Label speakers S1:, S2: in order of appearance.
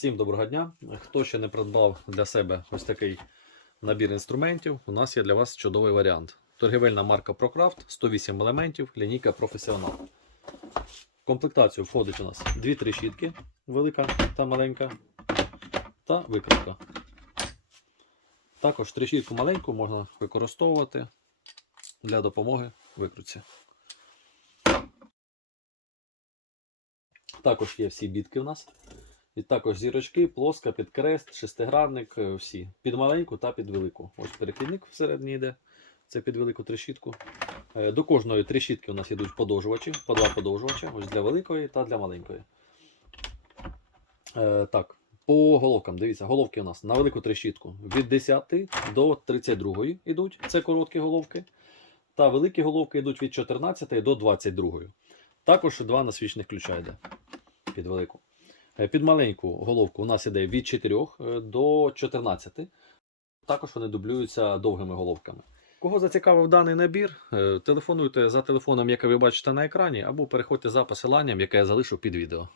S1: Всім доброго дня. Хто ще не придбав для себе ось такий набір інструментів, у нас є для вас чудовий варіант. Торгівельна марка ProCraft, 108 елементів, лінійка професіонал. В комплектацію входить у нас дві трещітки, велика та маленька, та викрутка. Також трещітку маленьку можна використовувати для допомоги викрутці. Також є всі бітки у нас. І також зірочки, плоска, підкрест, шестигранник, е, всі. Під маленьку та під велику. Ось перехідник всередині йде. Це під велику трещітку. Е, До кожної трещітки у нас йдуть подовжувачі, по два подовжувача, ось для великої та для маленької. Е, так, по головкам, дивіться, головки у нас на велику трещітку від 10 до 32 йдуть. Це короткі головки. Та великі головки йдуть від 14 до 22. Також два насвічних ключа йде під велику. Е, Під маленьку головку у нас іде від 4 е, до 14. Також вони дублюються довгими головками. Кого зацікавив даний набір, е, телефонуйте за телефоном, який ви бачите на екрані, або переходьте за посиланням, яке я залишу під відео.